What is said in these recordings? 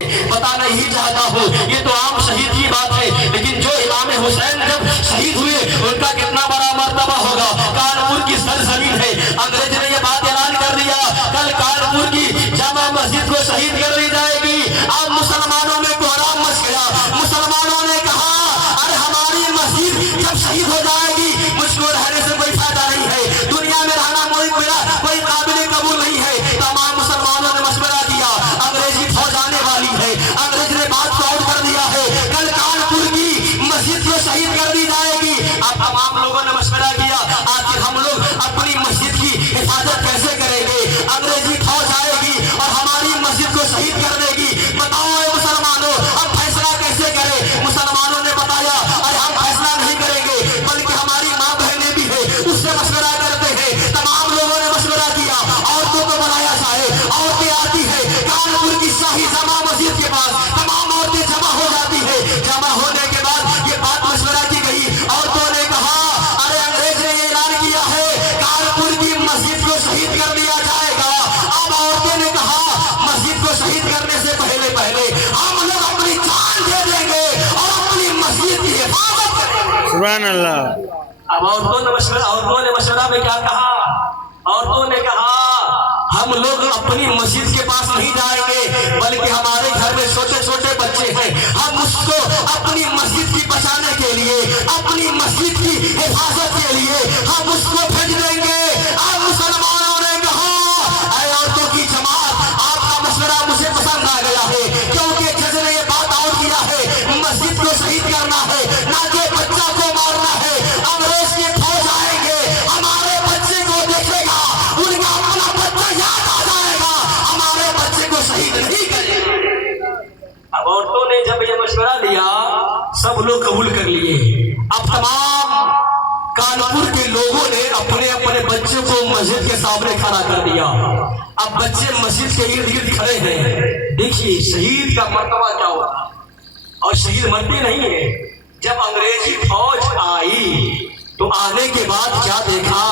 पता नहीं चाहता हूँ, ये तो आम शहीद की बात है, लेकिन जो इमाम हुसैन जब शहीद हुए उनका कितना बड़ा मर्तबा होगा। कानपुर की सरजमीन है, अंग्रेज ने ये बात ऐलान कर दिया, कल कानपुर की जामा मस्जिद को शहीद कर दी जाएगी। अब मुसलमानों में कोहराम मच गया। मुसलमानों ने कहा अरे हमारी मस्जिद जब शहीद हो जाएगी मुझको रहने से कोई फायदा नहीं है, दुनिया में रहना मेरा कोई काबिल कबूल नहीं है। तमाम मुसलमानों ने मशवरा किया, अंग्रेजी फौज आने वाली है, अंग्रेज ने बात को आउट कर दिया है, कल कानपुर की मस्जिद को शहीद कर दी जाएगी। अब तमाम लोगों ने मशवरा किया आखिर हम लोग अपनी मस्जिद की हिफाजत कैसे करेंगे, अंग्रेजी फौज आएगी और हमारी मस्जिद को शहीद कर देगी। बताओ मुसलमानों अब फैसला कैसे करें। मुसलमानों ने बताया अरे हम फैसला नहीं करेंगे, बल्कि हमारी माँ बहनें भी है उससे मशवरा करते हैं। तमाम लोगों ने मशवरा किया, औरतों को बनाया जाए, औरतें आती है कानपुर की शाही जामा मस्जिद के पास, तमाम औरतें जमा हो जाती है। जमा होने के बाद ये बात मशवरा की गई, औरतों ने कहा अरे अंग्रेज ने ऐलान किया है कानपुर की मस्जिद को शहीद कर दिया जाएगा। अब औरतें ने कहा मस्जिद को शहीद करने से पहले पहले हम लोग अपनी जान दे देंगे और अपनी मस्जिद की हिफाजत करेंगे। सुभान अल्लाह। अब औरतों ने मशवरा में क्या कहा, औरतों ने कहा हम लोग अपनी मस्जिद के पास नहीं जाएंगे, बल्कि हमारे घर में छोटे छोटे बच्चे हैं, हम उसको अपनी मस्जिद की बचाने के लिए, अपनी मस्जिद की हिफाजत के लिए हम उसको भेज देंगे। अब मुसलमानों ने कहा ऐ औरतों की जमात आपका मशवरा मुझे पसंद आ गया है, क्योंकि जज ने ये बात आउट किया है मस्जिद को शहीद करना है, ना कि बच्चा को मारना है। अंग्रेज के फौज आएंगे, हमारे बच्चे को देखेगा, उनका अपना बच्चा याद आ जाएगा, हमारे बच्चे को शहीद नहीं करेगा। अब औरतों ने जब ये मशवरा दिया सब लोग कबूल कर लिए। अब तमाम कानपुर के लोगों ने अपने अपने बच्चों को मस्जिद के सामने खड़ा कर दिया। अब बच्चे मस्जिद के इर्द गिर्द खड़े हैं। देखिए शहीद का मर्तबा क्या होता, और शहीद मरते नहीं है। जब अंग्रेजी फौज आई तो आने के बाद क्या देखा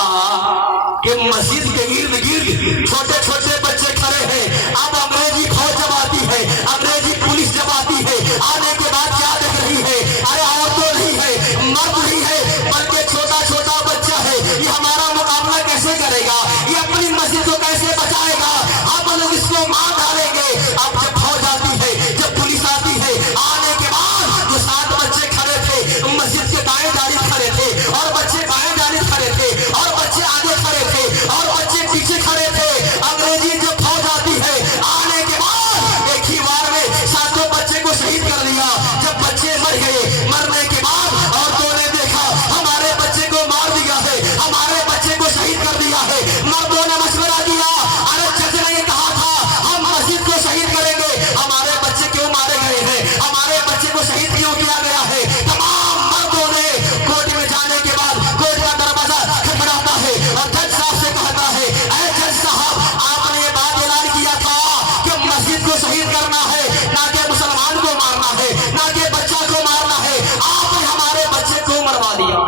कि मस्जिद के इर्द गिर्द छोटे छोटे बच्चे खड़े हैं। अब अंग्रेजी फौज जब आती है, अंग्रेजी पुलिस जब आती है, आने के बाद क्या देख रही है अरे औरतों नहीं है, मर्द नहीं है, बल्कि छोटा छोटा बच्चा है। ये हमारा मुकाबला कैसे करेगा, ये अपनी मस्जिद को कैसे बचाएगा, हम लोग इसको मार डालेंगे। अब जब फौज आती है, जब पुलिस आती है, आने के बाद जो 7 बच्चे खड़े थे मस्जिद के दाएं जानिब खड़े थे, और बच्चे बाएं जानिब खड़े थे, और बच्चे आगे खड़े थे, और बच्चे पीछे खड़े थे। अंग्रेजी जब फौज आती है आने के बाद एक ही बार में 7 बच्चे को शहीद कर दिया। जब बच्चे मर गए, मरने के बाद औरतों ने देखा हमारे बच्चे को मार दिया है, हमारे बच्चे को शहीद कर दिया है। मर्दों ने मशवरा दिया अरे जज ने कहा था हम मस्जिद को शहीद करेंगे, हमारे बच्चे क्यों मारे गए हैं, हमारे बच्चे को शहीद क्यों किया गया है। तमाम मर्दों ने कोर्ट में जाने के बाद कोर्ट का दरवाजा खटखटाता है और जज साहब से कहता है ऐ जज साहब आपने ये बात ऐलान किया था कि मस्जिद को शहीद करना है, ना कि मुसलमान को मारना है, ना कि बच्चा को मारना है, आपने हमारे बच्चे को मरवा दिया।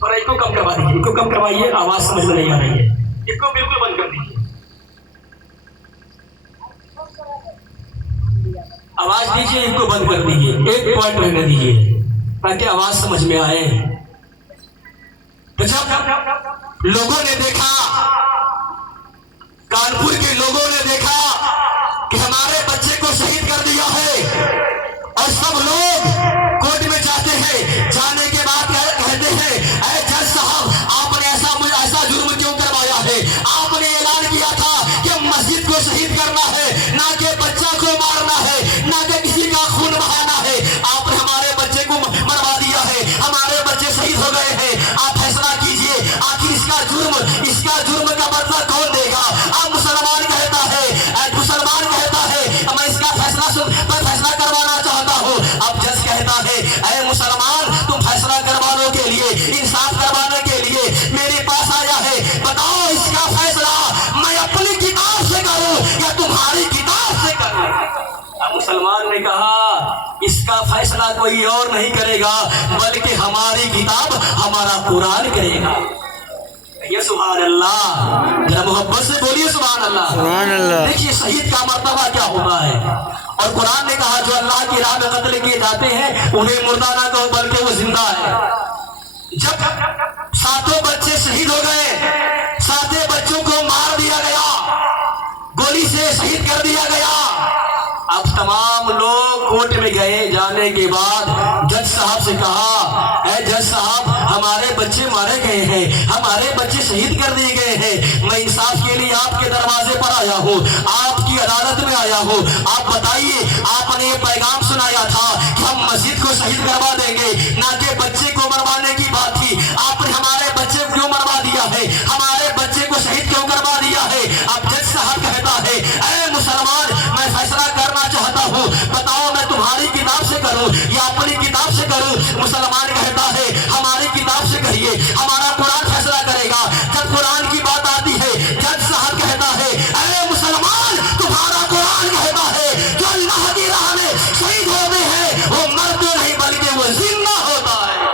और इसको कम करवा दीजिए, इसको कम करवाइए, आवाज समझ में नहीं आ रही है, इसको बिल्कुल बंद कर दीजिए, आवाज दीजिए, इसको बंद कर दीजिए, एक पॉइंट रहने दीजिए ताकि आवाज समझ में आए। तो जब लोगों ने देखा, कानपुर के लोगों ने देखा कि हमारे बच्चे को शहीद कर दिया है, और सब लोग कोर्ट में जाते हैं, जाने के बाद कहते हैं ऐ जज साहब आपने ऐसा जुर्म क्यों करवाया है, आपने ऐलान किया था कि मस्जिद को शहीद करना है, ना कि बच्चा को मारना है, ना कि किसी का खून बहाना है, आपने हमारे बच्चे को मरवा दिया है, हमारे बच्चे शहीद हो गए हैं, आप फैसला कीजिए आखिर इसका जुर्म का बदला कौन देगा। अब मुसलमान कहता है मैं इसका फैसला करवाना चाहता हूँ। अब जज कहता है ऐ मुसलमान तुम फैसला करवाने के लिए, इंसाफ करवाने के लिए मेरे पास आया है, बताओ इसका फैसला मैं अपनी किताब से करूं या तुम्हारी किताब से करूं। अब मुसलमान ने कहा इसका फैसला कोई और नहीं करेगा, बल्कि हमारी किताब हमारा कुरान करेगा। ये सुभान अल्लाह, जरा मोहब्बत से बोलिए सुभान अल्लाह। सुभान अल्लाह। देखिए शहीद का मर्तबा क्या होता है। और कुरान ने कहा जो अल्लाह की राह में कत्ल किए जाते हैं उन्हें मुर्दा ना कहो बल्कि वो जिंदा है। जब सातों बच्चे शहीद हो गए, सातों बच्चों को मार दिया गया, गोली से शहीद कर दिया गया। अब तमाम लोग कोर्ट में गए, जाने के बाद जज साहब से कहा, ऐ जज साहब हमारे बच्चे मारे गए हैं, हमारे बच्चे शहीद कर दिए गए हैं, मैं इंसाफ के लिए आपके दरवाजे पर आया हूँ, आपकी अदालत में आया हूँ। आप बताइए, आपने ये पैगाम सुनाया था कि हम मस्जिद को शहीद करवा देंगे, ना कि बच्चे को मरवाने की बात थी। आपने हमारे बच्चे को क्यों मरवा दिया है, हमारे बच्चे को शहीद क्यों करवा दिया है। अब जज साहब कहता है, ऐ मुसलमान मैं फैसला करना चाहता हूँ, बताओ मैं तुम्हारी किताब से करूँ या अपनी किताब से करूँ। मुसलमान कहता है हमारी किताब से करिए, हमारा कुरान फैसला करेगा। जब कुरान की बात आती है जज साहब कहता है, अरे मुसलमान तुम्हारा कुरान कहता है जो अल्लाह की राह में शहीद होते हैं वो मरते नहीं बल्कि वो जिंदा होता है,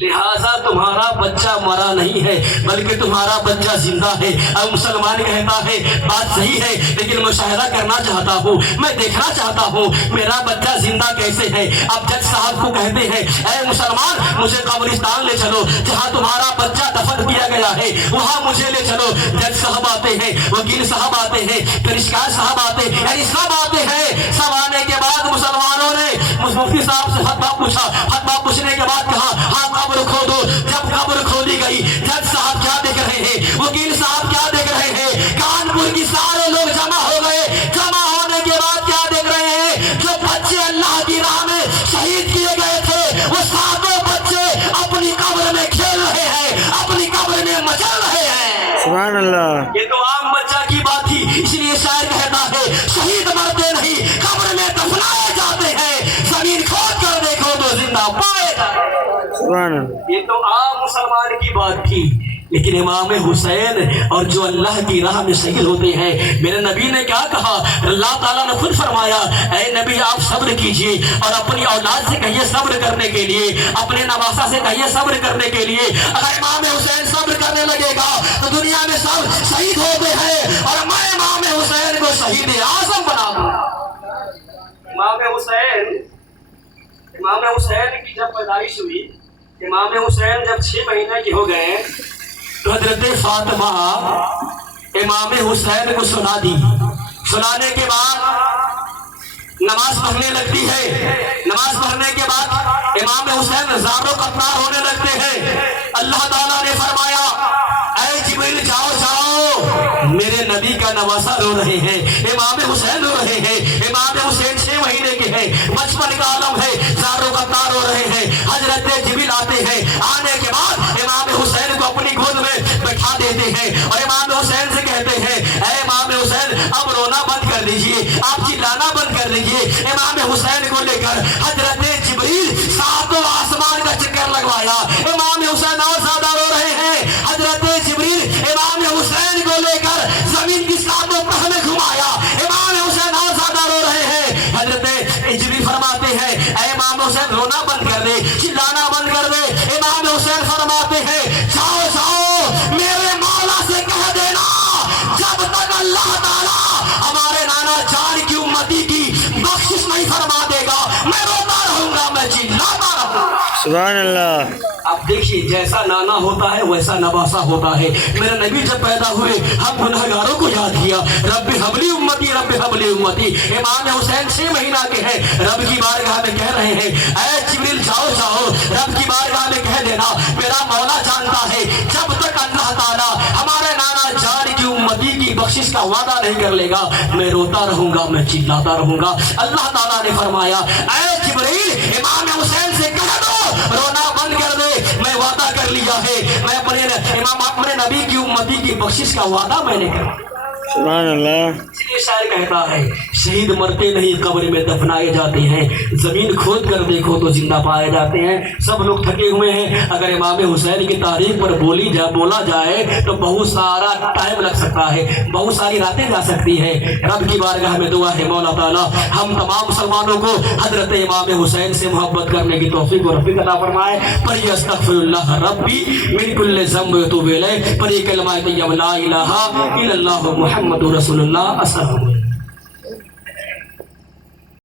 लिहाजा तुम्हारा बच्चा मरा नहीं है बल्कि तुम्हारा बच्चा जिंदा है। अब मुसलमान कहता है बात सही है, लेकिन मुशाहिदा करना चाहता हूँ, मैं देखना चाहता हूँ मेरा बच्चा जिंदा कैसे है। अब जज साहब को कहते हैं, ऐ मुसलमान मुझे कब्रिस्तान ले चलो, जहाँ तुम्हारा बच्चा दफन किया गया है वहाँ मुझे ले चलो। जज साहब आते हैं, वकील साहब आते हैं, पेशकार साहब आते हैं, यानी सब आते हैं। सब आने के बाद मुसलमानों ने मुफ्ती साहब से फतवा पूछा, फतवा पूछने के बाद कहा हाँ कब्र खोदो। जब कब्र खोदी गई, जज साहब क्या देख रहे हैं, वकील साहब क्या देख रहे हैं, कानपुर की सारे लोग जमा हो गए। जमा होने के बाद क्या देख रहे हैं, जो बच्चे अल्लाह की राह में शहीद किए गए थे वो सातों बच्चे अपनी कब्र में खेल रहे हैं, अपनी कब्र में मचल रहे हैं। सुभान अल्लाह। ये तो आम बच्चा की बात थी, इसलिए शायर कहता है शहीद मरते नहीं कब्र में दफनाए जाते हैं, जमीन खोद कर देखो तो जिंदा पाए जाते हैं। सुभान अल्लाह। ये तो आम मुसलमान की बात थी, लेकिन इमाम हुसैन और जो अल्लाह की राह में शहीद होते हैं, मेरे नबी ने क्या कहा, अल्लाह ताला ने खुद फरमाया, ऐ नबी आप सब्र कीजिए और अपनी औलाद से कहिए सब्र करने के लिए, अपने नवासा से कहिए सब्र करने के लिए। अगर इमाम हुसैन सब्र करने लगेगा तो दुनिया में सब शहीद होते हैं और मैं इमाम हुसैन को शहीद आज़म बना दूंगा। इमाम हुसैन की जब पैदाइश हुई, इमाम हुसैन जब 6 महीने के हो गए तो हजरत फातिमा इमाम हुसैन को सुना दी। सुनाने के बाद नमाज पढ़ने लगती है। नमाज पढ़ने के बाद इमाम हुसैन ज़ारो कतरार होने लगते हैं। अल्लाह ताला ने फरमाया, ऐ जिब्रील जाओ जाओ, मेरे नबी का नवासा रो रहे हैं, इमाम हुसैन रो रहे हैं। इमाम हुसैन 6 महीने के हैं, बचपन का आलम है, ज़ारो कतरार हो रहे हैं। हजरत जिब्रील आते हैं, आने के बाद इमाम हुसैन को अपनी गोद में बैठा देते हैं और इमाम हुसैन से कहते हैं, ऐ इमाम हुसैन अब रोना बंद कर दीजिए, आप चिल्लाना बंद कर दीजिए। इमाम हुसैन को लेकर हजरत जिब्रील 7 आसमान का चक्कर लगवाया। इमाम हुसैन और ज्यादा रो रहे हैं। हजरत जिब्रील इमाम हुसैन को लेकर जमीन की 7 पह में घुमाया। इमाम हुसैन और ज्यादा रो रहे हैं। हजरत जिब्रील फरमाते हैं, ऐ इमाम हुसैन रोना बंद कर दे, चिल्लाना बंद कर दे। इमाम हुसैन फरमाते हैं, जाओ जाओ मेरे मौला से कह देना जब तक अल्लाह ताला हमारे नाना जान की उम्मती की बख्शिश नहीं फरमा देगा मैं रोता रहूंगा, मैं चिल्लाता रहूंगा। सुभान अल्लाह। अब देखिए जैसा नाना होता है वैसा नवासा होता है। मेरे नबी जब पैदा हुए हम गुनहगारों को याद किया, रब्बी हबली उम्मती, रब्बी हबली उम्मती। इमाम हुसैन 6 महीना के हैं, रब की बारगाह में कह रहे हैं, ऐ जिब्रील जाओ जाओ रब की बारगाह में कह देना मेरा मौला जानता है जब तक अल्लाह ताला हमारे नाना जान की उम्मती की बख्शिश का वादा नहीं कर लेगा मैं रोता रहूंगा, मैं चिल्लाता रहूंगा। अल्लाह ताला ने फरमाया, ऐ जिब्रील इमाम हुसैन से कह दो रोना बंद कर दे, मैं वादा कर लिया है, मैं अपने नबी की उम्मती की बख्शिश का वादा मैंने कर। سبحان اللہ. इसलिए शायर कहता है शहीद मरते नहीं कब्र में दफनाए जाते हैं, जमीन खोद कर देखो तो जिंदा पाए जाते हैं. सब लोग थके हुए हैं. अगर इमाम हुसैन की तारीख पर बोला जाए तो बहुत सारा टाइम लग सकता है, बहुत सारी रातें जा सकती है. रब की बारगाह में दुआ है मौला ताला हम तमाम मुसलमानों को हजरत इमाम हुसैन से मोहब्बत करने की तौफीक और रफ़ीक अता फरमाए. पर ये अस्तगफिरुल्लाह रब्बी मिन कुल्लि ज़ंब व अतूबु इलैह, पर ये कलमा तय्यब ला इलाहा इल्लल्लाह मुहम्मदुर रसूलुल्लाह. अस्सलाम.